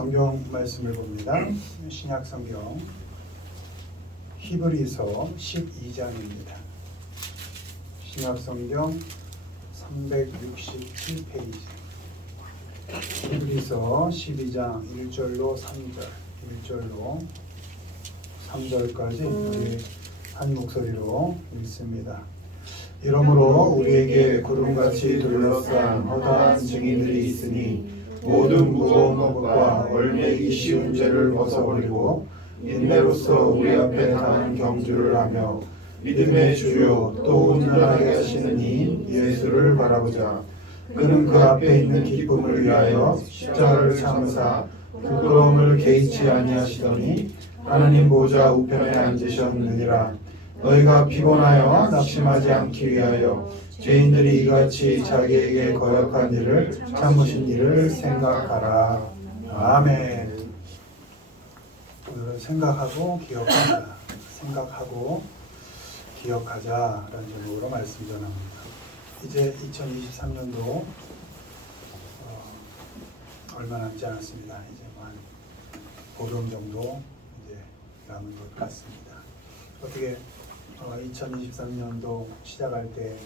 성경 말씀을 봅니다. 신약 성경 히브리서 12장입니다. 신약 성경 367페이지. 히브리서 12장 1절로 3절까지 우리 한 목소리로 읽습니다. 이러므로 우리에게 구름같이 둘러싼 허다한 증인들이 있으니 모든 무거운 것과 얼매기 쉬운 죄를 벗어버리고 인내로서 우리 앞에 당한 경주를 하며 믿음의 주요 또 온전하게 하시는 이 예수를 바라보자. 그는 그 앞에 있는 기쁨을 위하여 십자가를 참으사 부끄러움을 개의치 아니하시더니 하나님 보좌 우편에 앉으셨느니라. 너희가 피곤하여 낙심하지 않기 위하여 죄인들이 이같이 자기에게 거역한 일을 참으신 일을 생각하라. 아멘. 오늘은 생각하고 기억하자. 생각하고 기억하자라는 제목으로 말씀 전합니다. 이제 2023년도 얼마 남지 않았습니다. 이제 한 보름 정도 이제 남은 것 같습니다. 어떻게 2023년도 시작할 때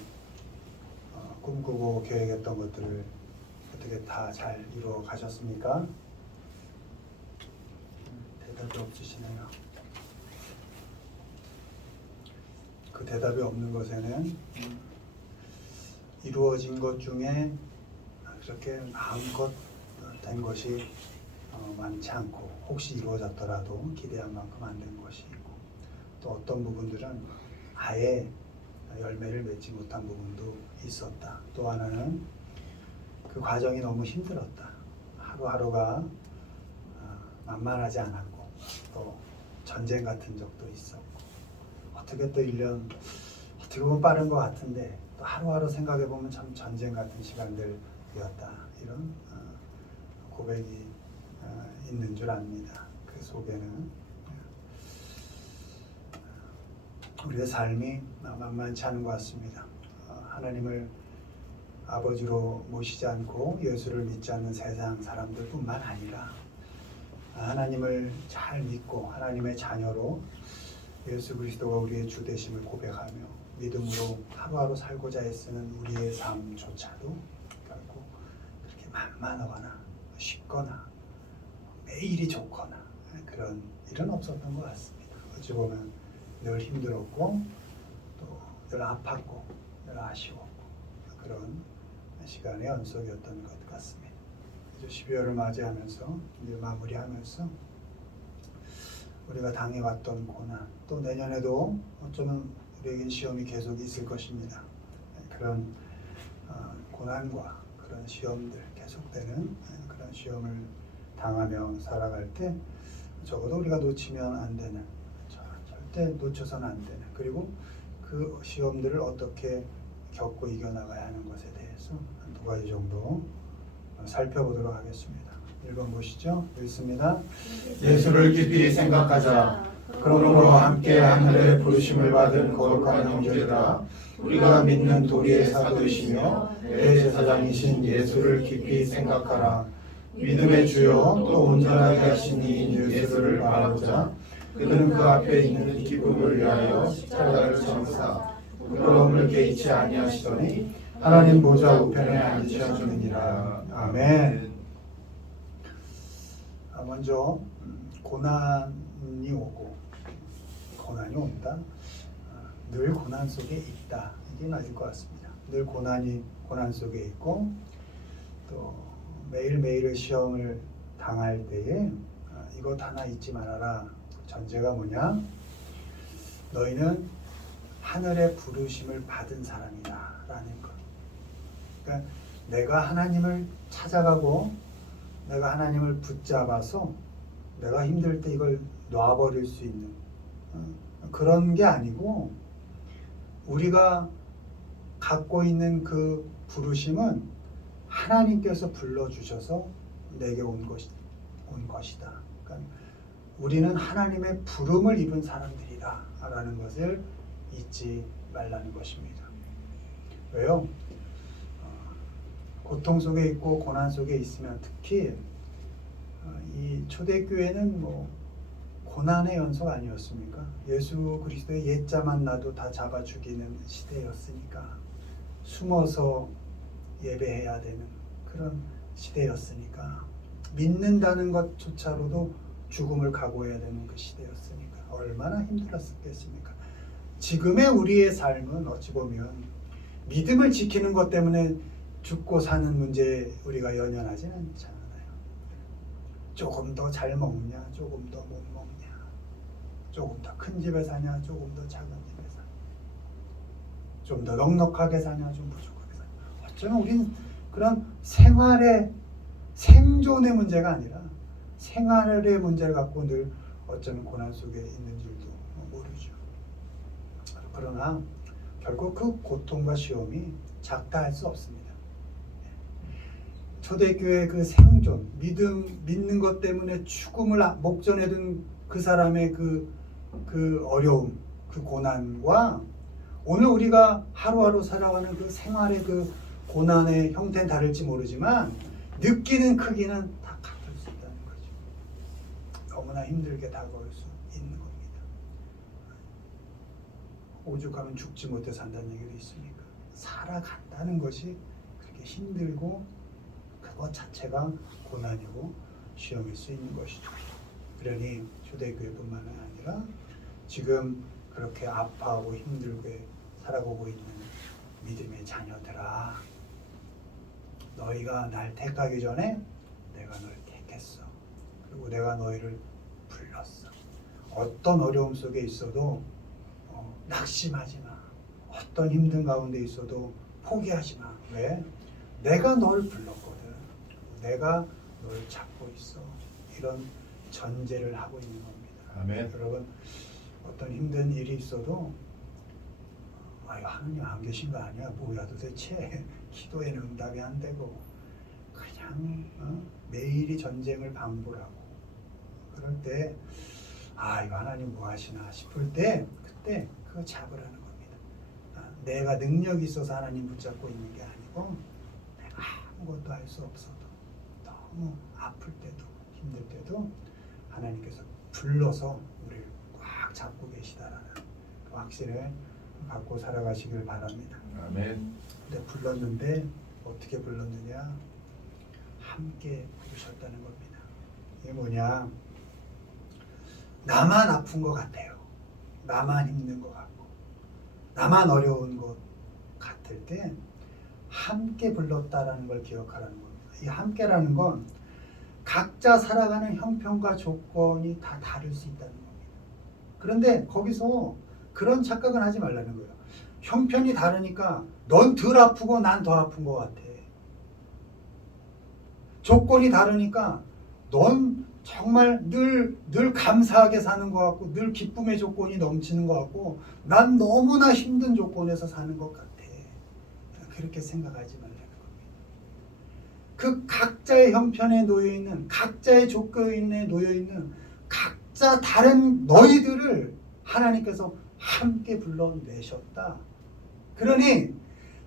꿈꾸고 계획했던 것들을 어떻게 다 잘 이루어 가셨습니까? 대답이 없으시네요. 그 대답이 없는 것에는 이루어진 것 중에 그렇게 마음껏 된 것이 많지 않고, 혹시 이루어졌더라도 기대한 만큼 안 된 것이 있고, 또 어떤 부분들은 아예 열매를 맺지 못한 부분도 있었다. 또 하나는 그 과정이 너무 힘들었다. 하루하루가 만만하지 않았고, 또 전쟁 같은 적도 있었고, 어떻게 또 1년 어떻게 보면 빠른 것 같은데 또 하루하루 생각해 보면 참 전쟁 같은 시간들이었다. 이런 고백이 있는 줄 압니다. 그 속에는 우리의 삶이 만만치 않은 것 같습니다. 하나님을 아버지로 모시지 않고 예수를 믿지 않는 세상 사람들뿐만 아니라 하나님을 잘 믿고 하나님의 자녀로 예수 그리스도가 우리의 주 되심을 고백하며 믿음으로 하루하루 살고자 애쓰는 우리의 삶조차도 결코 그렇게 만만하거나 쉽거나 매일이 좋거나 그런 일은 없었던 것 같습니다. 어찌 보면 늘 힘들었고 또 늘 아팠고 늘 아쉬웠고 그런 시간의 연속이었던 것 같습니다. 이제 12월을 맞이하면서 이제 마무리하면서 우리가 당해왔던 고난, 또 내년에도 어쩌면 우리에겐 시험이 계속 있을 것입니다. 그런 고난과 그런 시험들, 계속되는 그런 시험을 당하며 살아갈 때 적어도 우리가 놓치면 안 되는, 절대 놓쳐서는 안 되는, 그리고 그 시험들을 어떻게 겪고 이겨나가야 하는 것에 대해서 한 2가지 정도 살펴보도록 하겠습니다. 1번 보시죠. 읽습니다. 예수를 깊이 생각하자. 그러므로 함께 하늘의 부르심을 받은 거룩한 형제들아, 우리가 믿는 도리의 사도이시며 대제사장이신 예수를 깊이 생각하라. 믿음의 주요 또 온전하게 하신 이 예수를 바라보자. 그는 그 앞에 있는 기쁨을 위하여 십자가를 참으사 부끄러움을 개의치 아니하시더니 하나님 보좌 우편에 앉으셨느니라. 아멘. 먼저 고난이 오고 고난이 온다. 늘 고난 속에 있다. 이게 맞을 것 같습니다. 늘 고난 속에 있고 또 매일매일의 시험을 당할 때에 이것 하나 잊지 말아라. 전제가 뭐냐? 너희는 하늘의 부르심을 받은 사람이다 라는 것. 그러니까 내가 하나님을 찾아가고 내가 하나님을 붙잡아서 내가 힘들 때 이걸 놔버릴 수 있는 그런 게 아니고, 우리가 갖고 있는 그 부르심은 하나님께서 불러주셔서 내게 온 것이다. 그러니까 우리는 하나님의 부름을 입은 사람들이다 라는 것을 잊지 말라는 것입니다. 왜요? 고통 속에 있고 고난 속에 있으면 특히 이 초대교회는 뭐 고난의 연속 아니었습니까? 예수 그리스도의 옛자만 나도 다 잡아 죽이는 시대였으니까, 숨어서 예배해야 되는 그런 시대였으니까, 믿는다는 것조차로도 죽음을 각오해야 되는 그 시대였으니까 얼마나 힘들었겠습니까? 지금의 우리의 삶은 어찌 보면 믿음을 지키는 것 때문에 죽고 사는 문제에 우리가 연연하지는 않잖아요. 조금 더 잘 먹냐, 조금 더 못 먹냐, 조금 더 큰 집에 사냐, 조금 더 작은 집에 사냐, 좀 더 넉넉하게 사냐, 좀 부족하게 사냐. 어쩌면 우리는 그런 생활의 생존의 문제가 아니라 생활의 문제를 갖고 늘 어쩌면 고난 속에 있는 줄도 모르죠. 그러나 결국 그 고통과 시험이 작다 할 수 없습니다. 초대교회의 그 생존, 믿는 것 때문에 죽음을 목전에 둔 그 사람의 그 어려움, 그 고난과 오늘 우리가 하루하루 살아가는 그 생활의 그 고난의 형태는 다를지 모르지만 느끼는 크기는 다 같을 수 있다는 거죠. 너무나 힘들게 다가올 수 있는 겁니다. 오죽하면 죽지 못해 산다는 얘기도 있으니까 살아간다는 것이 그렇게 힘들고 그것 자체가 고난이고 시험일 수 있는 것이죠. 그러니 초대교회뿐만 아니라 지금 그렇게 아파하고 힘들게 살아가고 있는 믿음의 자녀들아, 너희가 날 택하기 전에 내가 널 택했어. 그리고 내가 너희를 불렀어. 어떤 어려움 속에 있어도 낙심하지 마. 어떤 힘든 가운데 있어도 포기하지 마. 왜? 내가 널 불렀거든. 내가 널 잡고 있어. 이런 전제를 하고 있는 겁니다. 아멘. 여러분, 어떤 힘든 일이 있어도 아유, 하느님 안 계신 거 아니야? 뭐야 도대체. 기도에는 응답이 안 되고 그냥 매일이 전쟁을 방불하고 그럴 때 이거 하나님 뭐 하시나 싶을 때 그때 그거 잡으라는 겁니다. 내가 능력이 있어서 하나님 붙잡고 있는 게 아니고 내가 아무것도 할 수 없어도 너무 아플 때도 힘들 때도 하나님께서 불러서 우리를 꽉 잡고 계시다라는 그 확신을 갖고 살아가시길 바랍니다. 아멘. 근데 불렀는데 어떻게 불렀느냐? 함께 부르셨다는 겁니다. 이게 뭐냐? 나만 아픈 것 같아요. 나만 힘든 것 같고 나만 어려운 것 같을 때 함께 불렀다라는 걸 기억하라는 겁니다. 이 함께라는 건 각자 살아가는 형편과 조건이 다 다를 수 있다는 겁니다. 그런데 거기서 그런 착각은 하지 말라는 거예요. 형편이 다르니까 넌 덜 아프고 난 더 아픈 것 같아. 조건이 다르니까 넌 정말 늘 감사하게 사는 것 같고 늘 기쁨의 조건이 넘치는 것 같고 난 너무나 힘든 조건에서 사는 것 같아. 그렇게 생각하지 말라는 겁니다. 그 각자의 형편에 놓여있는, 각자의 조건에 놓여있는 각자 다른 너희들을 하나님께서 함께 불러내셨다. 그러니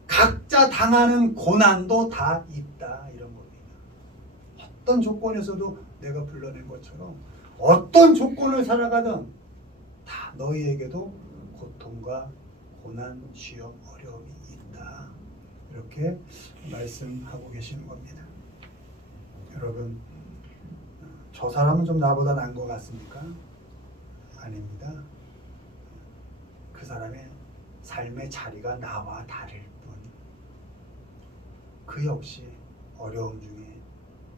각자 당하는 고난도 다 있다, 이런 겁니다. 어떤 조건에서도 내가 불러낸 것처럼 어떤 조건을 살아가든 다 너희에게도 고통과 고난, 시험, 어려움이 있다. 이렇게 말씀하고 계시는 겁니다. 여러분, 저 사람은 좀 나보다 나은 것 같습니까? 아닙니다. 그 사람의 삶의 자리가 나와 다를 뿐, 그 역시 어려움 중에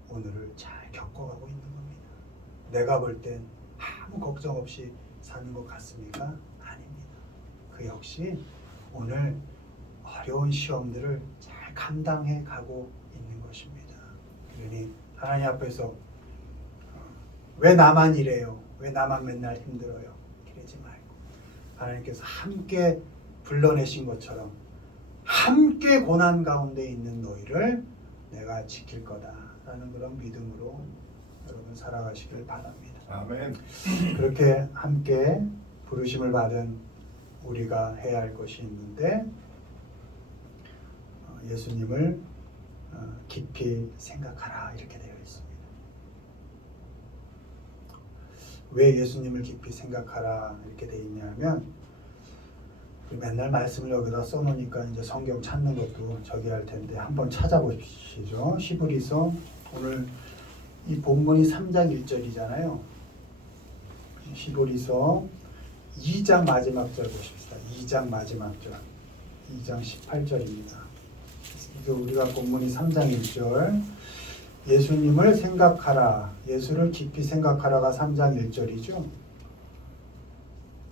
오늘을 잘 겪어가고 있는 겁니다. 내가 볼 땐 아무 걱정 없이 사는 것 같습니까? 아닙니다. 그 역시 오늘 어려운 시험들을 잘 감당해 가고 있는 것입니다. 그러니 하나님 앞에서 왜 나만 이래요? 왜 나만 맨날 힘들어요? 이러지 말고 하나님께서 함께 불러내신 것처럼 함께 고난 가운데 있는 너희를 내가 지킬 거다라는 그런 믿음으로 여러분 살아가시길 바랍니다. 아멘. 그렇게 함께 부르심을 받은 우리가 해야 할 것이 있는데 예수님을 깊이 생각하라 이렇게 되어 있습니다. 왜 예수님을 깊이 생각하라 이렇게 돼 있냐면, 맨날 말씀을 여기다 써놓으니까 이제 성경 찾는 것도 저기 할 텐데 한번 찾아보시죠. 히브리서, 오늘 이 본문이 3장 1절이잖아요. 히브리서 2장 마지막 절 보십시다. 2장 마지막 절, 2장 18절입니다. 이게 우리가 본문이 3장 1절, 예수님을 생각하라, 예수를 깊이 생각하라가 3장 1절이죠.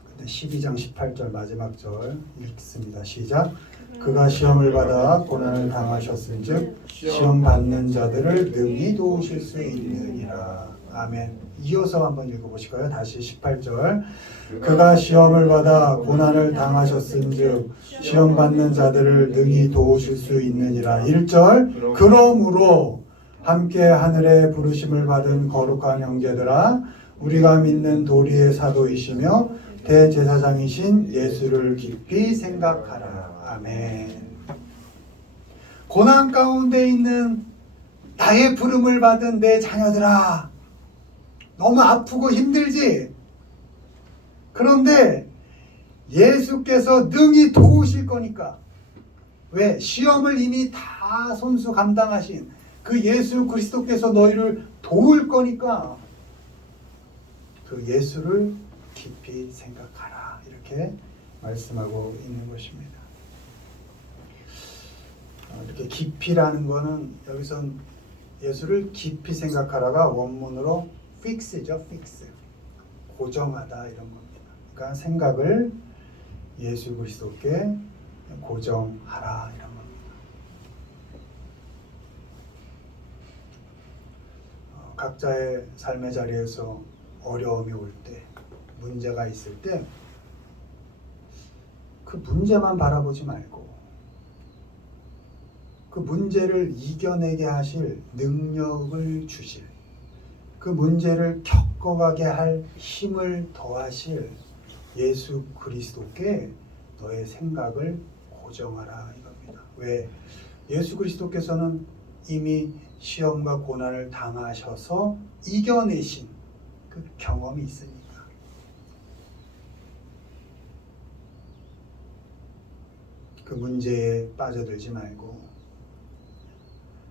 근데 12장 18절 마지막 절 읽습니다. 시작. 그가 시험을 받아 고난을 당하셨은즉 시험 받는 자들을 능히 도우실 수 있느니라. 아멘. 이어서 한번 읽어보실까요? 다시 18절. 그가 시험을 받아 고난을 당하셨은즉 시험 받는 자들을 능히 도우실 수 있느니라. 1절. 그러므로 함께 하늘에 부르심을 받은 거룩한 형제들아, 우리가 믿는 도리의 사도이시며 대제사장이신 예수를 깊이 생각하라. 아멘. 고난 가운데 있는 나의 부름을 받은 내 자녀들아, 너무 아프고 힘들지? 그런데 예수께서 능히 도우실 거니까. 왜? 시험을 이미 다 손수 감당하신 그 예수 그리스도께서 너희를 도울 거니까 그 예수를 깊이 생각하라, 이렇게 말씀하고 있는 것입니다. 이렇게 깊이라는 거는 여기선 예수를 깊이 생각하라가 원문으로 fix죠, fix. 고정하다 이런 겁니다. 그러니까 생각을 예수 그리스도께 고정하라 이런 겁니다. 각자의 삶의 자리에서 어려움이 올 때, 문제가 있을 때 그 문제만 바라보지 말고 그 문제를 이겨내게 하실 능력을 주실, 그 문제를 겪어가게 할 힘을 더하실 예수 그리스도께 너의 생각을 고정하라 이겁니다. 왜? 예수 그리스도께서는 이미 시험과 고난을 당하셔서 이겨내신 그 경험이 있으니까. 그 문제에 빠져들지 말고,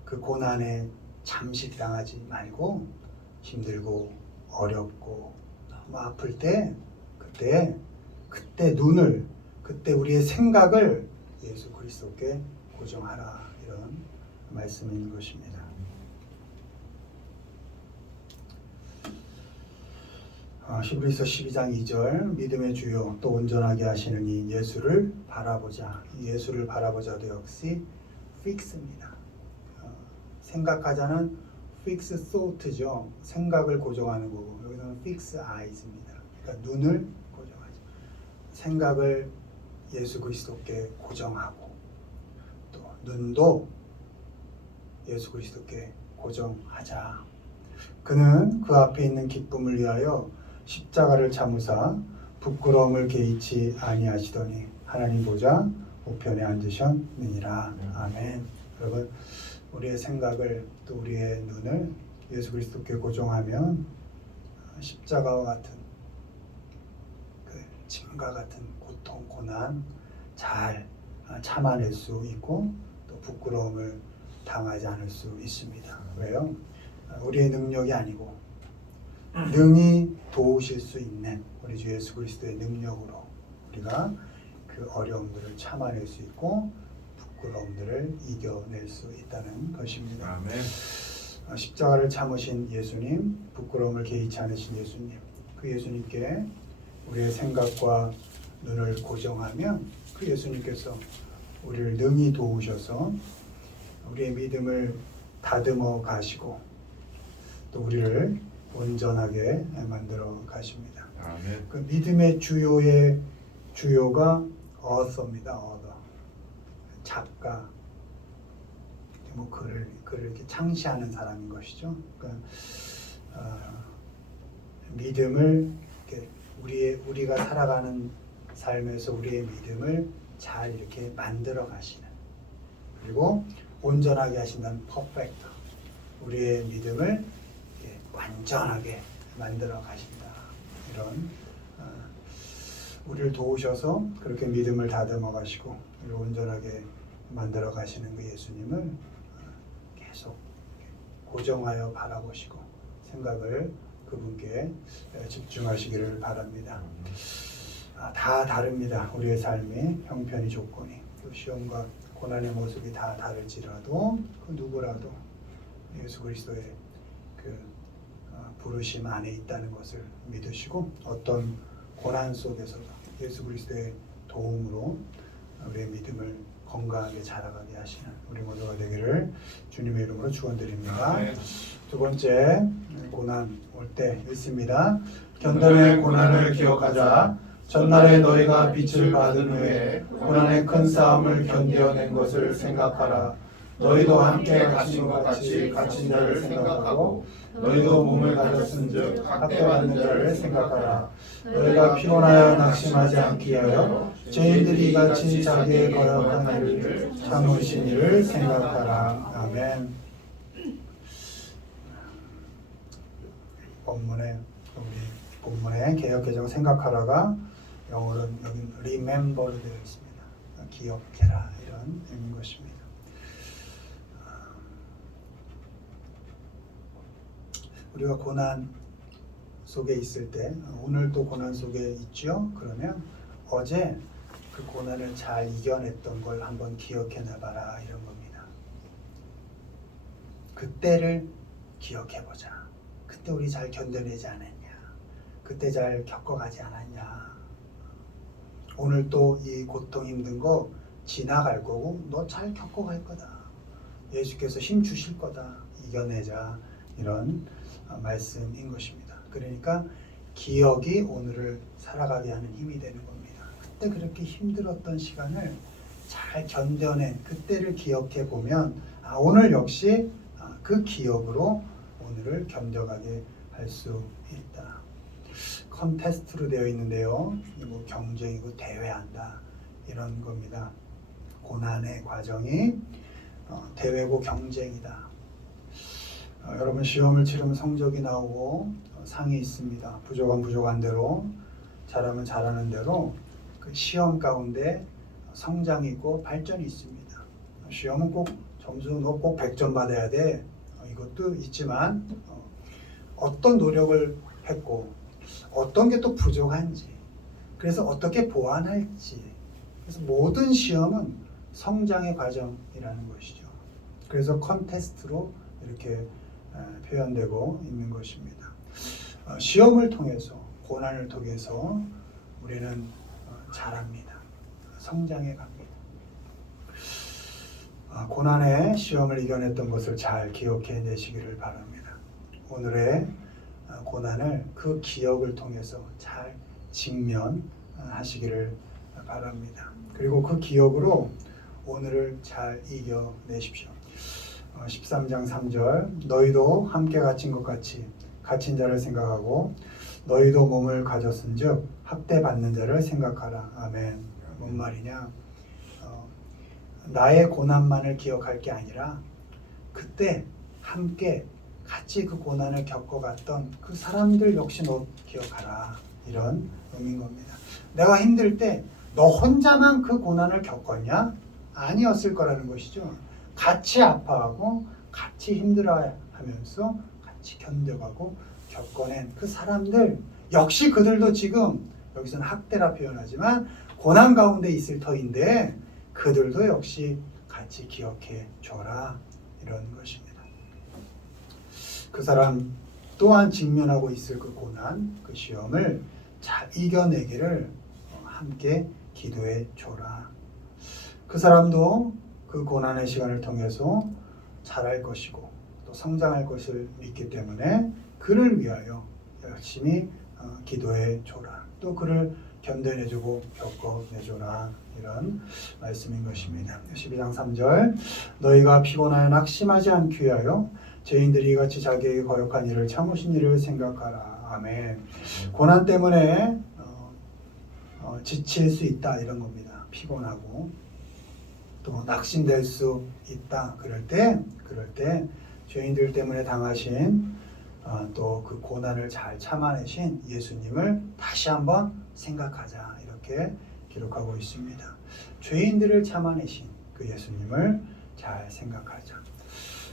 그 고난에 잠식당하지 말고, 힘들고 어렵고 너무 아플 때 그때 눈을, 그때 우리의 생각을 예수 그리스도께 고정하라, 이런 말씀인 것입니다. 히브리서 12장 2절, 믿음의 주요 또 온전하게 하시는 이 예수를 바라보자. 이 예수를 바라보자도 역시 픽스입니다. 생각하자는 fix thought죠. 생각을 고정하는 거고, 여기서는 fix eyes입니다. 그러니까 눈을 고정하죠. 생각을 예수 그리스도께 고정하고, 또 눈도 예수 그리스도께 고정하자. 그는 그 앞에 있는 기쁨을 위하여 십자가를 참으사 부끄러움을 개의치 아니하시더니 하나님 보좌 우편에 앉으셨느니라. 아멘. 여러분, 우리의 생각을 또 우리의 눈을 예수 그리스도께 고정하면 십자가와 같은 그 짐과 같은 고통, 고난 잘 참아낼 수 있고, 또 부끄러움을 당하지 않을 수 있습니다. 왜요? 우리의 능력이 아니고 능히 도우실 수 있는 우리 주 예수 그리스도의 능력으로 우리가 그 어려움들을 참아낼 수 있고 부끄러움들을 이겨낼 수 있다는 것입니다. 아멘. 십자가를 참으신 예수님, 부끄러움을 개의치 않으신 예수님, 그 예수님께 우리의 생각과 눈을 고정하면 그 예수님께서 우리를 능히 도우셔서 우리의 믿음을 다듬어 가시고 또 우리를 온전하게 만들어 가십니다. 아멘. 그 믿음의 주요의 주요가 author입니다. author. 작가, 뭐 글을 이렇게 창시하는 사람인 것이죠. 그러니까 믿음을 이렇게 우리가 살아가는 삶에서 우리의 믿음을 잘 이렇게 만들어 가시는, 그리고 온전하게 하신다는 퍼펙트, 우리의 믿음을 완전하게 만들어 가신다. 이런 우리를 도우셔서 그렇게 믿음을 다듬어 가시고 우리를 온전하게 만들어 가시는 그 예수님을 계속 고정하여 바라보시고 생각을 그분께 집중하시기를 바랍니다. 다 다릅니다. 우리의 삶의 형편이 조건이 또 시험과 고난의 모습이 다 다를지라도 그 누구라도 예수 그리스도의 그 부르심 안에 있다는 것을 믿으시고 어떤 고난 속에서도 예수 그리스도의 도움으로 우리의 믿음을 건강하게 자라가게 하시는 우리 모두가 되기를 주님의 이름으로 축원드립니다. 두 번째, 고난 올 때 있습니다. 견뎌낸 고난을 기억하자. 전날에 너희가 빛을 받은 후에 고난의 큰 싸움을 견뎌낸 것을 생각하라. 너희도 함께 갇힌 것 같이 갇힌 자를 생각하고 너희도 몸을 가졌은즉 학대받는 자를 생각하라. 너희가 피곤하여 낙심하지 않기 위하여 죄인들이 이같이 자기의 거역한 일을 참으신 이를 생각하라. 아멘. 본문에 개역개정 생각하라가 영어로는 여기 remember로 되어 있습니다. 기억해라 이런 의미인 것입니다. 우리가 고난 속에 있을 때 오늘도 고난 속에 있죠. 그러면 어제 그 고난을 잘 이겨냈던 걸 한번 기억해내봐라 이런 겁니다. 그때를 기억해보자. 그때 우리 잘 견뎌내지 않았냐. 그때 잘 겪어가지 않았냐. 오늘 또 이 고통 힘든 거 지나갈 거고 너 잘 겪어갈 거다. 예수께서 힘 주실 거다. 이겨내자. 이런 말씀인 것입니다. 그러니까 기억이 오늘을 살아가게 하는 힘이 되는 겁니다. 그때 그렇게 힘들었던 시간을 잘 견뎌낸 그때를 기억해 보면 오늘 역시 그 기억으로 오늘을 견뎌가게 할 수 있다. 컨테스트로 되어 있는데요. 뭐 경쟁이고 대회한다 이런 겁니다. 고난의 과정이 대회고 경쟁이다. 여러분 시험을 치르면 성적이 나오고 상이 있습니다. 부족한 대로 잘하면 잘하는 대로 그 시험 가운데 성장이 있고 발전이 있습니다. 시험은 꼭 점수 너 꼭 100점 받아야 돼. 이것도 있지만 어떤 노력을 했고 어떤 게 또 부족한지 그래서 어떻게 보완할지 그래서 모든 시험은 성장의 과정이라는 것이죠. 그래서 컨테스트로 이렇게 표현되고 있는 것입니다. 시험을 통해서 고난을 통해서 우리는 자랍니다. 성장해 갑니다. 고난의 시험을 이겨냈던 것을 잘 기억해 내시기를 바랍니다. 오늘의 고난을 그 기억을 통해서 잘 직면하시기를 바랍니다. 그리고 그 기억으로 오늘을 잘 이겨내십시오. 13장 3절 너희도 함께 갇힌 것 같이 갇힌 자를 생각하고 너희도 몸을 가졌은즉 학대받는 자를 생각하라. 아멘. 뭔 말이냐? 나의 고난만을 기억할 게 아니라 그때 함께 같이 그 고난을 겪어갔던 그 사람들 역시 너 기억하라. 이런 의미인 겁니다. 내가 힘들 때 너 혼자만 그 고난을 겪었냐? 아니었을 거라는 것이죠. 같이 아파하고 같이 힘들어하면서 같이 견뎌가고 겪어낸 그 사람들 역시 그들도 지금 여기서는 학대라 표현하지만 고난 가운데 있을 터인데 그들도 역시 같이 기억해 줘라 이런 것입니다. 그 사람 또한 직면하고 있을 그 고난, 그 시험을 잘 이겨내기를 함께 기도해 줘라. 그 사람도 그 고난의 시간을 통해서 자랄 것이고 또 성장할 것을 믿기 때문에 그를 위하여 열심히 기도해 줘라. 또 그를 견뎌내주고 겪어내줘라. 이런 말씀인 것입니다. 12장 3절 너희가 피곤하여 낙심하지 않기 위하여 죄인들이 이같이 자기에게 거역한 일을 참으신 일을 생각하라. 아멘. 고난 때문에 지칠 수 있다 이런 겁니다. 피곤하고 또 낙심될 수 있다. 그럴 때 죄인들 때문에 당하신 또 그 고난을 잘 참아내신 예수님을 다시 한번 생각하자 이렇게 기록하고 있습니다. 죄인들을 참아내신 그 예수님을 잘 생각하자.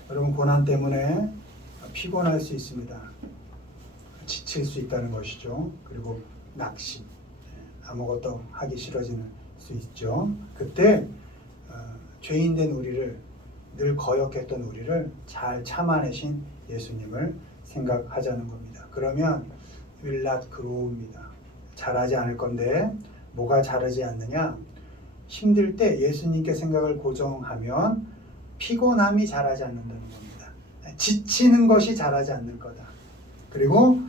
여러분 고난 때문에 피곤할 수 있습니다. 지칠 수 있다는 것이죠. 그리고 낙심, 아무것도 하기 싫어지는 수 있죠. 그때 죄인된 우리를 늘 거역했던 우리를 잘 참아내신 예수님을 생각하자는 겁니다. 그러면 will not grow입니다. 잘하지 않을 건데 뭐가 잘하지 않느냐? 힘들 때 예수님께 생각을 고정하면 피곤함이 잘하지 않는다는 겁니다. 지치는 것이 잘하지 않는 거다. 그리고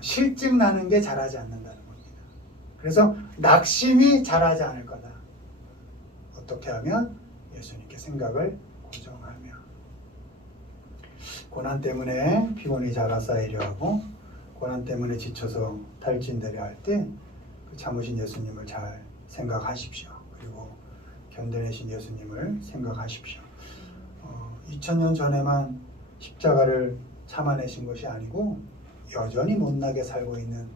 실증 나는 게 잘하지 않는다는 겁니다. 그래서 낙심이 잘하지 않을 거다. 어떻게 하면 예수님께 생각을 고정하며 고난 때문에 피곤이 자라 쌓이려 하고 고난 때문에 지쳐서 탈진되려 할 때 그 참으신 예수님을 잘 생각하십시오. 그리고 견뎌내신 예수님을 생각하십시오. 2000년 전에만 십자가를 참아내신 것이 아니고 여전히 못나게 살고 있는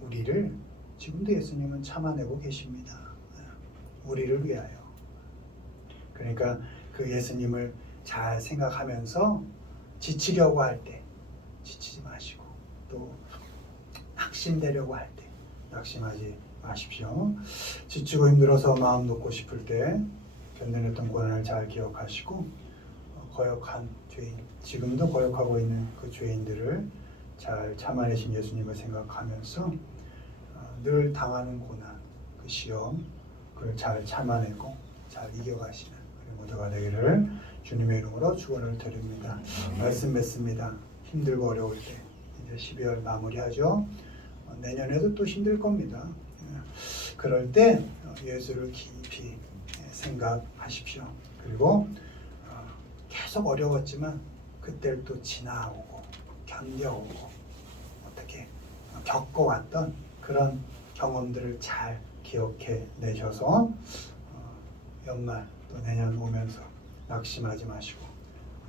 우리를 지금도 예수님은 참아내고 계십니다. 우리를 위하여. 그러니까 그 예수님을 잘 생각하면서 지치려고 할 때 지치지 마시고 또 낙심되려고 할 때 낙심하지 마십시오. 지치고 힘들어서 마음 놓고 싶을 때 견뎌냈던 고난을 잘 기억하시고 거역한 죄인, 지금도 거역하고 있는 그 죄인들을 잘 참아내신 예수님을 생각하면서 늘 당하는 고난, 그 시험, 그걸 잘 참아내고 잘 이겨가시는 우리 모두가 되기를 주님의 이름으로 축원을 드립니다. 말씀 맺습니다. 힘들고 어려울 때 이제 12월 마무리하죠. 내년에도 또 힘들 겁니다. 그럴 때 예수를 깊이 생각하십시오. 그리고 계속 어려웠지만 그때를 또 지나오고 견뎌오고 어떻게 겪어왔던 그런 경험들을 잘 기억해 내셔서 연말 또 내년 오면서 낙심하지 마시고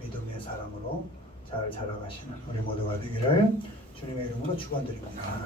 믿음의 사람으로 잘 자라가시는 우리 모두가 되기를 주님의 이름으로 축원드립니다.